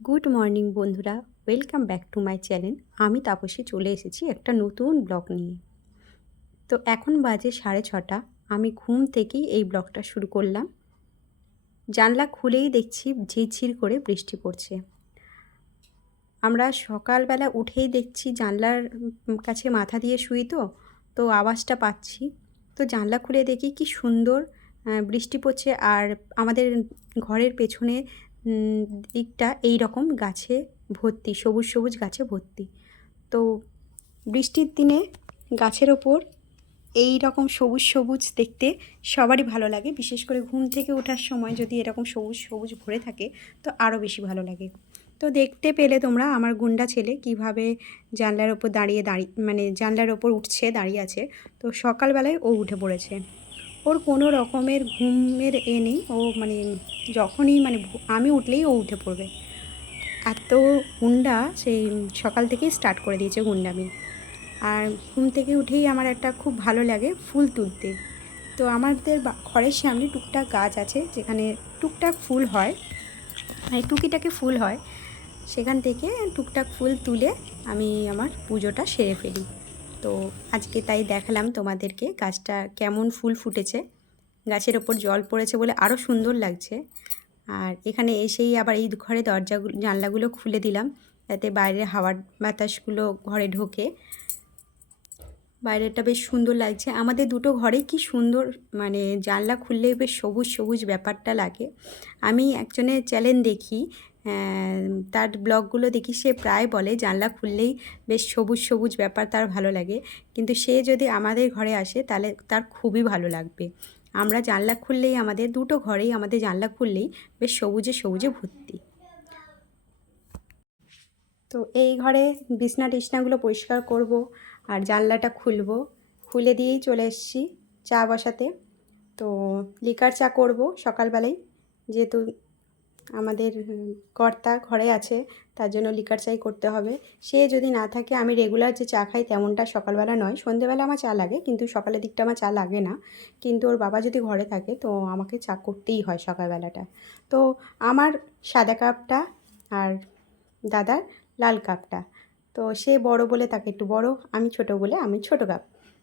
Good morning বন্ধুরা, welcome back to my channel. আমি তাপসী চলে এসেছি একটা নতুন ব্লগ নিয়ে। তো এখন বাজে 6:30। আমি ঘুম থেকেই এই ব্লগটা শুরু করলাম। জানলা খুলেই দেখছি ঝিরঝির করে বৃষ্টি পড়ছে। আমরা সকালবেলা উঠেই দেখছি জানলার কাছে মাথা দিয়ে শুই, তো আওয়াজটা পাচ্ছি। তো জানলা খুলে দেখি কি সুন্দর বৃষ্টি পড়ছে, আর আমাদের ঘরের পেছনে উম, দিকটা এই রকম গাছে ভর্তি, সবুজ সবুজ গাছে ভর্তি। তো বৃষ্টির দিনে গাছের ওপর এই রকম সবুজ সবুজ দেখতে সবারই ভালো লাগে। বিশেষ করে ঘুম থেকে ওঠার সময় যদি এরকম সবুজ সবুজ ভরে থাকে তো আরও বেশি ভালো লাগে। তো দেখতে পেলে তোমরা আমার গুন্ডা ছেলে কিভাবে জানলার ওপর মানে জানলার ওপর উঠছে, দাঁড়িয়ে আছে। তো সকালবেলায় ও উঠে পড়েছে। ওর কোনো রকমের ঘুমের নেই। ও মানে যখনই মানে আমি উঠলেই ও উঠে পড়বে। এত গুন্ডা সেই সকাল থেকেই স্টার্ট করে দিয়েছে গুন্ডামি। আর ঘুম থেকে উঠেই আমার একটা খুব ভালো লাগে ফুল তুলতে। তো আমাদের ঘরের সামনে টুকটাক গাছ আছে যেখানে টুকটাক ফুল হয়, মানে টুকিটাকি ফুল হয়। সেখান থেকে টুকটাক ফুল তুলে আমি আমার পুজোটা সেরে ফেলি। তো আজকে তাই দেখালাম তোমাদেরকে গাছটা কেমন ফুল ফুটেছে। গাছের ওপর জল পড়েছে বলে আরও সুন্দর লাগছে। আর এখানে এসেই আবার এই ঘরে জানলাগুলো খুলে দিলাম, যাতে বাইরের হাওয়ার বাতাসগুলো ঘরে ঢোকে। বাইরেটা বেশ সুন্দর লাগছে। আমাদের দুটো ঘরেই কি সুন্দর, মানে জানলা খুললেই বেশ সবুজ সবুজ ব্যাপারটা লাগে। আমি একজনের চ্যানেল দেখি, তার ব্লগগুলো দেখি, সে প্রায় বলে জানলা খুললেই বেশ সবুজ সবুজ ব্যাপার তার ভালো লাগে। কিন্তু সে যদি আমাদের ঘরে আসে তাহলে তার খুবই ভালো লাগবে। আমরা জানলা খুললেই, আমাদের দুটো ঘরেই আমাদের জানলা খুললেই বেশ সবুজে সবুজে ভর্তি। তো এই ঘরে বিছনা টিছনাগুলো পরিষ্কার করব, আর জানলাটা খুলবো। খুলে দিয়েই চলে এসেছি চা বসাতে। তো লিকার চা করব সকালবেলায়, যেহেতু আমাদের কর্তা ঘরে আছে, তার জন্য লিকার চাই করতে হবে। সে যদি না থাকে, আমি রেগুলার যে চা খাই তেমনটা সকালবেলা নয়, সন্ধেবেলা আমার চা লাগে, কিন্তু সকালের দিকটা আমার চা লাগে না। কিন্তু ওর বাবা যদি ঘরে থাকে তো আমাকে চা করতেই হয় সকালবেলাটা। তো আমার সাদা কাপটা, আর দাদার লাল কাপটা। তো সে বড় বলে তাকে একটু বড়, আমি ছোট বলে আমি ছোট কাপ।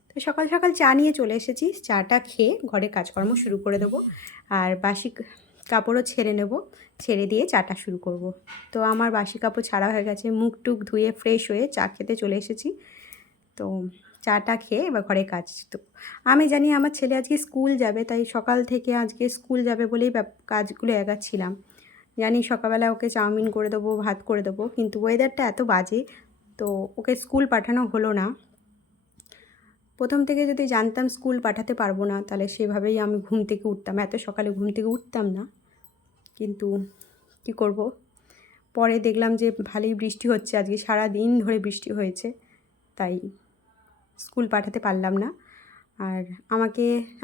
তো সকাল সকাল চা নিয়ে চলে এসেছি। চাটা খেয়ে ঘরে কাজকর্ম শুরু করে দেবো, আর বাসি কাপড়ও ছেড়ে নেব। ছেড়ে দিয়ে চাটা শুরু করব। তো আমার বাসি কাপড় ছাড়া হয়ে গেছে, মুখ টুক ধুয়ে ফ্রেশ হয়ে চা খেতে চলে এসেছি। তো চাটা খেয়ে এবার ঘরে কাজ। তো আমি জানি আমার ছেলে আজকে স্কুল যাবে, তাই সকাল থেকে আজকে স্কুল যাবে বলেই কাজগুলো এগাচ্ছিলাম। জানি সকালবেলা ওকে চাউমিন করে দেবো, ভাত করে দেবো, কিন্তু ওয়েদারটা এত বাজে, তো ওকে স্কুল পাঠানো হলো না। প্রথম থেকে যদি জানতাম স্কুল পাঠাতে পারবো না, তাহলে সেভাবেই আমি ঘুম থেকে উঠতাম। এত সকালে ঘুম থেকে উঠতাম না, কিন্তু কি করব। পরে দেখলাম যে ভালোই বৃষ্টি হচ্ছে, আজকে সারা দিন ধরে বৃষ্টি হয়েছে, তাই স্কুল পাঠাতে পারলাম না। আর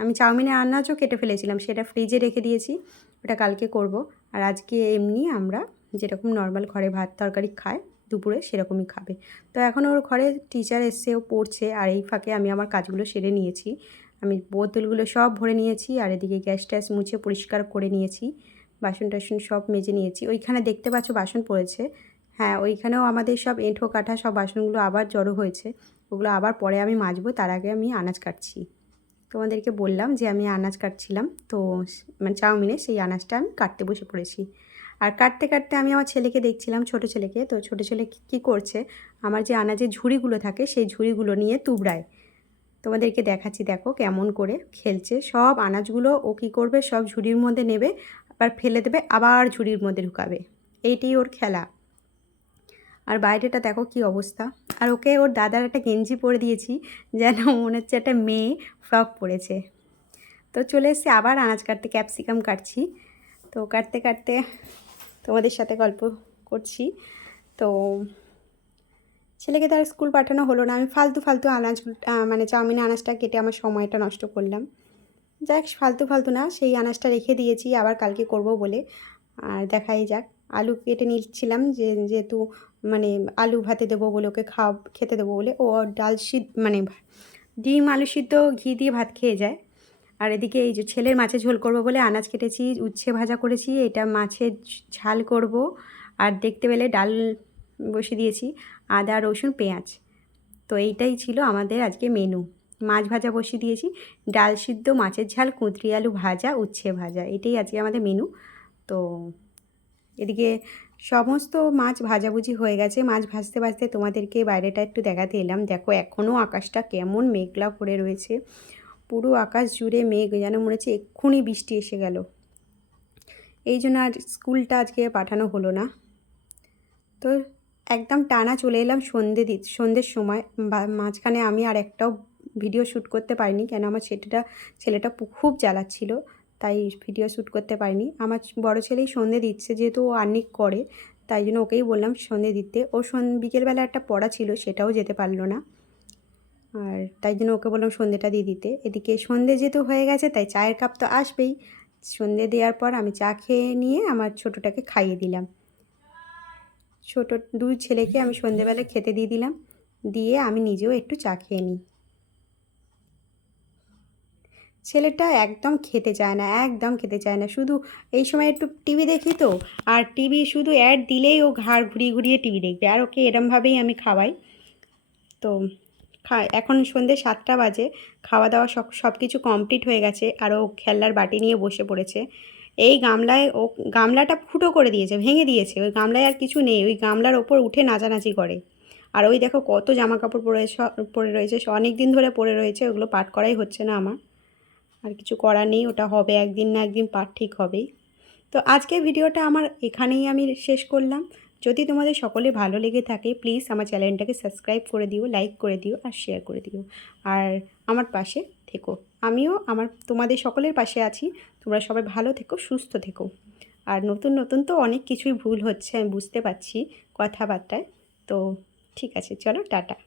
আমি চাউমিনের আনাজও কেটে ফেলেছিলাম, সেটা ফ্রিজে রেখে দিয়েছি, ওটা কালকে করব। আর আজকে এমনি আমরা যেরকম নর্মাল ঘরে ভাত তরকারি খায় দুপুরে, সেরকমই খাবে। তো এখন ওর ঘরে টিচার এসছে, ও পড়ছে, আর এই ফাঁকে আমি আমার কাজগুলো সেরে নিয়েছি। আমি বোতলগুলো সব ভরে নিয়েছি, আর এদিকে গ্যাস ট্যাস মুছে পরিষ্কার করে নিয়েছি, বাসন টাসন সব মেজে নিয়েছি। ওইখানে দেখতে পাচ্ছ বাসন পড়েছে, হ্যাঁ ওইখানেও আমাদের সব এঁঠো কাঠা সব বাসনগুলো আবার জড়ো হয়েছে। ওগুলো আবার পরে আমি মাজবো, তার আগে আমি আনাজ কাটছি। তোমাদেরকে বললাম যে আমি আনাজ কাটছিলাম, তো মানে চাউমিনের সেই আনাজটা আমি কাটতে বসে পড়েছি। আর কাটতে কাটতে আমি আমার ছেলেকে দেখছিলাম, ছোটো ছেলেকে। তো ছোটো ছেলে কী করছে, আমার যে আনাজের ঝুড়িগুলো থাকে সেই ঝুড়িগুলো নিয়ে তুবড়ায়। তোমাদেরকে দেখাচ্ছি, দেখো কেমন করে খেলছে। সব আনাজগুলো ও কী করবে, সব ঝুড়ির মধ্যে নেবে, আবার ফেলে দেবে, আবার ঝুড়ির মধ্যে ঢুকাবে। এইটাই ওর খেলা। আর বাইরেটা দেখো কি অবস্থা। আর ওকে ওর দাদার একটা গেঞ্জি পরে দিয়েছি, যেন মনে হচ্ছে একটা মেয়ে ফ্রক পরেছে। তো চলে এসেছি আবার আনাজ কাটতে, ক্যাপসিকাম কাটছি। তো কাটতে কাটতে তোমাদের সাথে গল্প করছি। তো ছেলেকে তার স্কুল পাঠানো হলো না, আমি ফালতু ফালতু মানে চাউমিনের আনাজটা কেটে আমার সময়টা নষ্ট করলাম। যাক, ফালতু ফালতু না, সেই আনাজটা রেখে দিয়েছি আবার কালকে করব বলে। আর দেখাই যাক, আলু কেটে নিচ্ছিলাম, যেহেতু মানে আলু ভাতে দেবো বলে, ওকে খেতে দেবো বলে। ও মানে ডিম আলু সিদ্ধ ঘি দিয়ে ভাত খেয়ে যায়। আর এদিকে এই যে ছেলের মাছের ঝোল করব বলে আনাজ কেটেছি, উচ্ছে ভাজা করেছি, এটা মাছের ঝাল করব। আর দেখতে পেলে ডাল বসিয়ে দিয়েছি, আদা রসুন পেঁয়াজ। তো এইটাই ছিল আমাদের আজকে মেনু। মাছ ভাজা বসিয়ে দিয়েছি, ডাল সিদ্ধ, মাছের ঝাল, কুঁদরি আলু ভাজা, উচ্ছে ভাজা, এটাই আজকে আমাদের মেনু। তো এদিকে সমস্ত মাছ ভাজাভুজি হয়ে গেছে। মাছ ভাজতে ভাজতে তোমাদেরকে বাইরেটা একটু দেখাতে এলাম। দেখো এখনও আকাশটা কেমন মেঘলা করে রয়েছে, পুরো আকাশ জুড়ে মেঘ, যেন মনে হচ্ছে এক্ষুনি বৃষ্টি এসে গেল। এই জন্য আর স্কুলটা আজকে পাঠানো হলো না। তো একদম টানা চলে এলাম সন্ধ্যের সময়। মাঝখানে আমি আর একটাও ভিডিও শ্যুট করতে পারিনি, কেন আমার ছেলেটা খুব জ্বালাচ্ছিল, তাই ভিডিও শ্যুট করতে পারিনি। আমার বড় ছেলেই সন্ধে দিচ্ছে, যেহেতু ও আর্নিক করে, তাই জন্য ওকেই বললাম সন্ধে দিতে। ওর বিকেলবেলা একটা পড়া ছিল, সেটাও যেতে পারলো না, আর তাই জন্য ওকে বললাম সন্ধেটা দিয়ে দিতে। এদিকে সন্ধে যেহেতু হয়ে গেছে, তাই চায়ের কাপ তো আসবেই। সন্ধে দেওয়ার পর আমি চা খেয়ে নিয়ে আমার ছোটোটাকে খাইয়ে দিলাম। ছোটো দুই ছেলেকে আমি সন্ধেবেলায় খেতে দিয়ে দিলাম, দিয়ে আমি নিজেও একটু চা খেয়ে নিই। ছেলেটা একদম খেতে চায় না, একদম খেতে চায় না। শুধু এই সময় একটু টিভি দেখি তো, আর টিভি শুধু অ্যাড দিলেই ও ঘাড় ঘুরিয়ে ঘুরিয়ে টিভি দেখবে, আর ওকে এরমভাবেই আমি খাওয়াই। তো এখন সন্ধ্যে 7টা বাজে, খাওয়া দাওয়া সব কিছু কমপ্লিট হয়ে গেছে, আর ও খেলনার বাটি নিয়ে বসে পড়েছে। এই গামলাটা ফুটো করে দিয়েছে, ভেঙে দিয়েছে। ওই গামলায় আর কিছু নেই, ওই গামলার ওপর উঠে নাচানাচি করে। আর ওই দেখো কত জামা কাপড় পরে রয়েছে, অনেক দিন ধরে পরে রয়েছে, ওগুলো পাট করাই হচ্ছে না আমার। আর কিছু করার নেই, ওটা হবে, একদিন না একদিন পাট ঠিক হবেই। তো আজকের ভিডিওটা আমার এখানেই আমি শেষ করলাম। যদি তোমাদের সকলে ভালো লেগে থাকে, প্লিজ আমার চ্যানেলটাকে সাবস্ক্রাইব করে দিও, লাইক করে দিও, আর শেয়ার করে দিও। আর আমার পাশে থেকো, আমিও তোমাদের সকলের পাশে আছি। তোমরা সবাই ভালো থেকো, সুস্থ থেকো। আর নতুন নতুন তো অনেক কিছুই ভুল হচ্ছে, আমি বুঝতে পারছি কথাবার্তায়। তো ঠিক আছে, চলো টাটা।